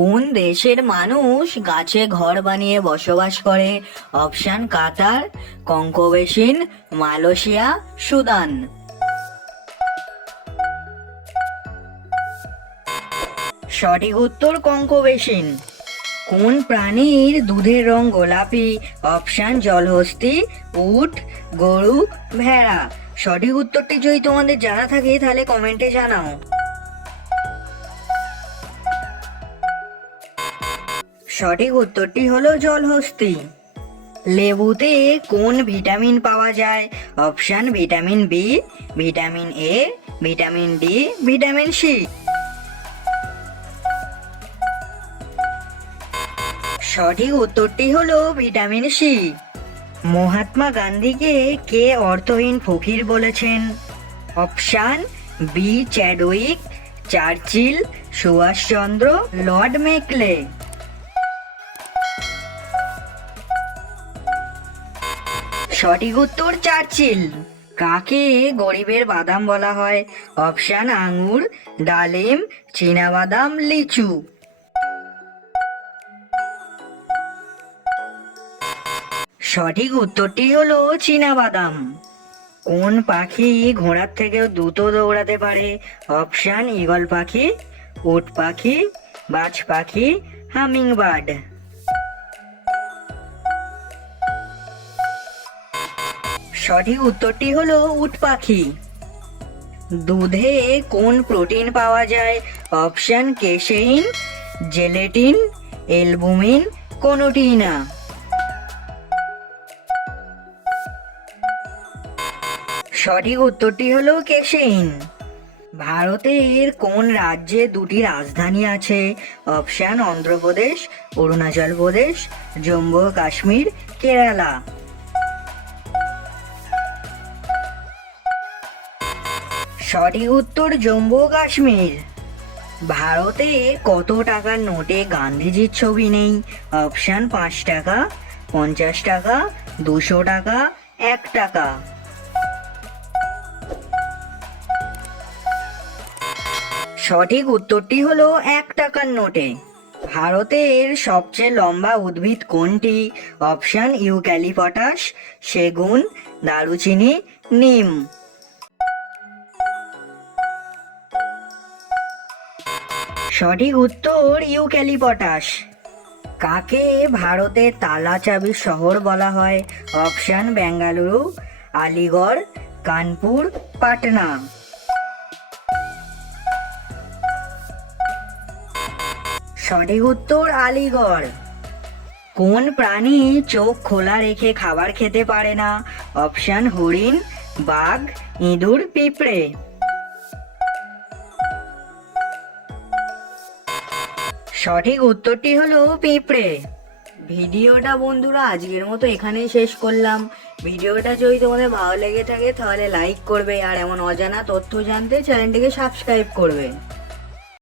কোন দেশের মানুষ গাছে ঘর বানিয়ে বসবাস করে? অপশন: কাতার, কঙ্কোবেশিন, মালয়েশিয়া, সুদান। সঠিক উত্তর কঙ্কোবেশিন। কোন প্রাণীর দুধের রং গোলাপি? অপশন: জলহস্তী, উট, গরু, ভেড়া। সঠিক উত্তরটি যদি তোমাদের জানা থাকে তাহলে কমেন্টে জানাও। সঠিক উত্তরটি হলো জলহস্তী। লেবুতে কোন ভিটামিন পাওয়া যায়? Option: vitamin B, vitamin A, vitamin D, vitamin C. সঠিক উত্তরটি হলো ভিটামিন সি। মহাত্মা গান্ধীকে কে অর্থহীন ফকির বলেছেন? Option: B Chadwick, Churchill, Subhash Chandra, Lord Macaulay. সঠিক উত্তর চার্চিল। কাকে গরিবের বাদাম বলা হয়? অপশন: আঙ্গুর, ডালিম, চীনাবাদাম, লিচু। সঠিক উত্তরটি হলো চীনাবাদাম। কোন পাখি ঘোড়ার থেকেও দ্রুত দৌড়াতে পারে? অপশন: ঈগল পাখি, উট পাখি, বাজ পাখি, হামিংবার্ড। সঠিক উত্তরটি হলো উট পাখি। দুধে কোন প্রোটিন পাওয়া যায়? অপশন: কেসেইন, জেলেটিন, অ্যালবুমিন, কোনোটিই না। সঠিক উত্তরটি হলো কেসেইন। ভারতের কোন রাজ্যে দুটি রাজধানী আছে? অপশন: অন্ধ্রপ্রদেশ, অরুণাচল প্রদেশ, জম্মু ও কাশ্মীর, কেরালা। সঠিক উত্তর জম্মু ও কাশ্মীর। ভারতে কত টাকার নোটে গান্ধীজির ছবি নেই? অপশন: 5 টাকা, 50 টাকা, 200 টাকা, 1 টাকা। সঠিক উত্তরটি হলো 1 টাকার নোটে। ভারতের সবচেয়ে লম্বা উদ্ভিদ কোনটি? অপশন: ইউক্যালিপটাস, সেগুন, দারুচিনি, নিম। সঠিক উত্তর ইউক্যালিপটাস। কাকে ভারতের তালা চাবির শহর বলা হয়? অপশন: বেঙ্গালুরু, আলিগড়, কানপুর, পাটনা। সঠিক উত্তর আলিগড়। কোন প্রাণী চোখ খোলা রেখে খাবার খেতে পারে না? অপশন: হরিণ, বাঘ, ইঁদুর, পিঁপড়ে। সঠিক উত্তরটি হলো পিঁপড়ে। ভিডিওটা বন্ধুরা আজকের মতো এখানেই শেষ করলাম। ভিডিওটা যদি তোমাদের ভালো লেগে থাকে তাহলে লাইক করবে, আর এমন অজানা তথ্য জানতে চ্যানেলটিকে সাবস্ক্রাইব করবে।